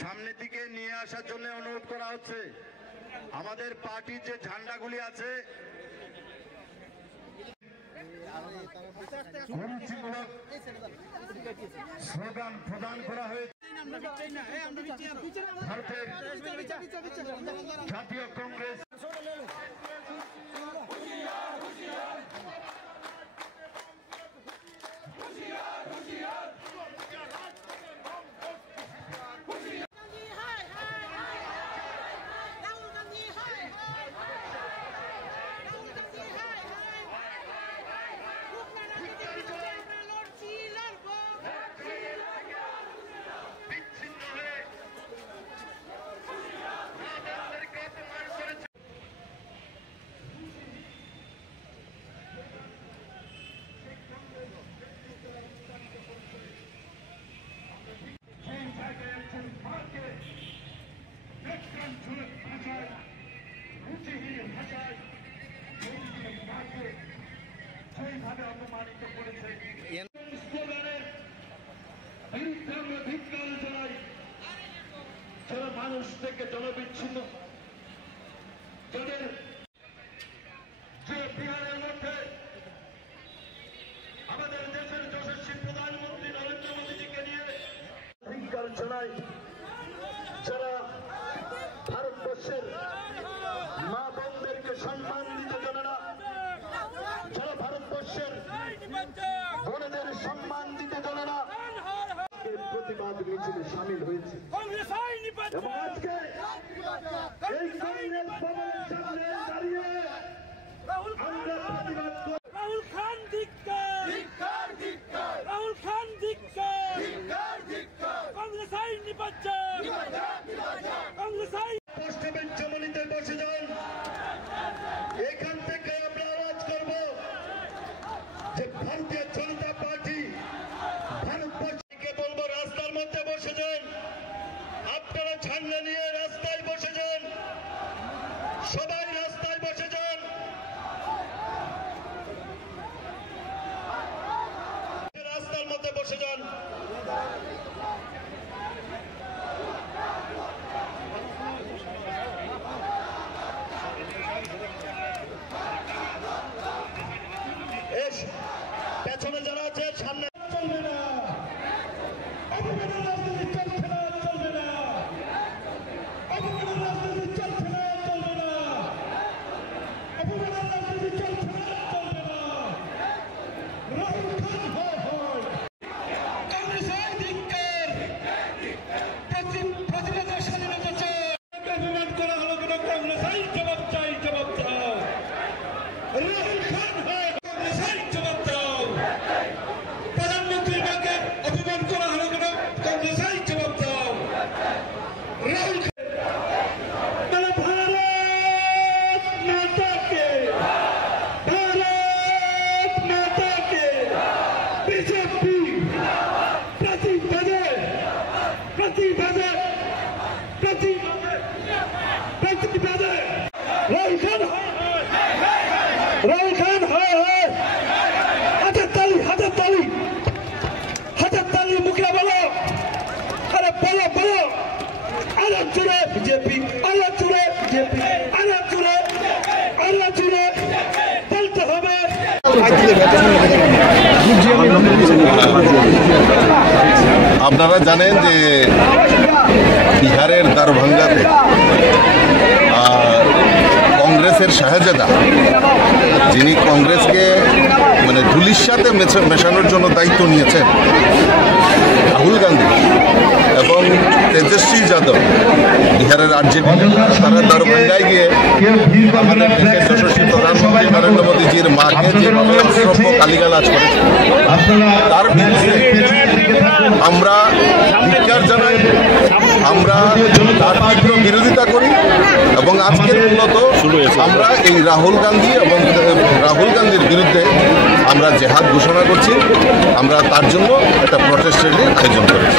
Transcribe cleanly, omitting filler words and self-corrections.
সামনের দিকে নিয়ে আসার জন্য অনুরোধ করা হচ্ছে। আমাদের পার্টির যে ঝান্ডাগুলি আছে স্লোগান প্রদান করা হয়েছে। ভারতের জাতীয় কংগ্রেস অপমানিত করেছে। যারা মানুষ থেকে জনবিচ্ছিন্ন, যাদের যে বিহারের মধ্যে আমাদের দেশের যশস্বী প্রধানমন্ত্রী নরেন্দ্র মোদীজিকে নিয়ে ধিক্কার জানায়, যারা ভারতবর্ষের মা বোনদেরকে সম্মান দিতে জানে না, যারা ভারতবর্ষের বোনেদের সম্মান দিতে জানে না, প্রতিবাদ মিছিলে সামিল হয়েছে এবং আজকে এই কংগ্রেস ভবনের সামনে দাঁড়িয়ে আমরা প্রতিবাদ করি। রাহুল খান ধিক্কার, রাহুল খান ধিক্কার, কংগ্রেস আইন নির্বাচন, কংগ্রেস আইন পোস্টমেন্ট জমনিতে বসে যান। এখান থেকে আমরা আওয়াজ করব যে ভারতীয় জনতা পার্টি ভারতবর্ষকে বলবো রাস্তার মধ্যে বসে যান। আপনারা ঝান্ডা নিয়ে রাস্তায় বসে যান, সবাই রাস্তায় বসে যান। রাস্তার মধ্যে বসে যান। পেছনে যারা আছে সামনে চলবে না, অপমানের রাজনীতি চলছে না, চলবে না, অপমানের রাজনীতি চলছে না, চলবে না, অপমানের রাজনীতি চলছে না, চলবে না। রাহুল খান হয় কংগ্রেস আই ধিক্কার, প্রতিবাদের স্বাধীনতা চাই। অপমান করা হলো কেন? কংগ্রেস আই জবাব চাই, জবাব চাও। রাহুল খান হয় কংগ্রেস আই জবাব দাও। প্রধানমন্ত্রীর মাকে অপমান করা হলো কেন? কংগ্রেস আই জবাব দাও। রাহুল ভারত মাতাকে, ভারত মাতাকে বিজেপি প্রতিবাদে প্রতিবাদে প্রতিবাদে রাহুল খান, রাহুল খান হয় হাতের তালি, হাতের তালি, হাতের তালি মুখে বলো, আরে বলো বলো, আরো জুড়ে বিজেপি, আরো জুড়ে বিজেপি, আরো জুড়ে, আরো জুড়ে বলতে হবে। আপনারা জানেন যে বিহারের দারভাঙ্গাতে কংগ্রেসের শাহজাদা, যিনি কংগ্রেসকে মানে ধুলির সাথে মেশানোর জন্য দায়িত্ব নিয়েছেন, রাহুল গান্ধী এবং তেজস্বী যাদব, বিহারের আরজেডি, তারা দারভাঙ্গায় গিয়ে আমাদের দেশের যশস্বী প্রধানমন্ত্রী নরেন্দ্র মোদীজির মাকে যেভাবে অসভ্য গালিগালাজ করেছে, তার বিরুদ্ধে আমরা ধিক্কার জানাই, আমরা তার তীব্র বিরোধিতা করি এবং আজকের মূলত আমরা এই রাহুল গান্ধী এবং রাহুল গান্ধীর বিরুদ্ধে আমরা জেহাদ ঘোষণা করছি। আমরা তার জন্য একটা প্রটেস্ট র্যালির আয়োজন করেছি।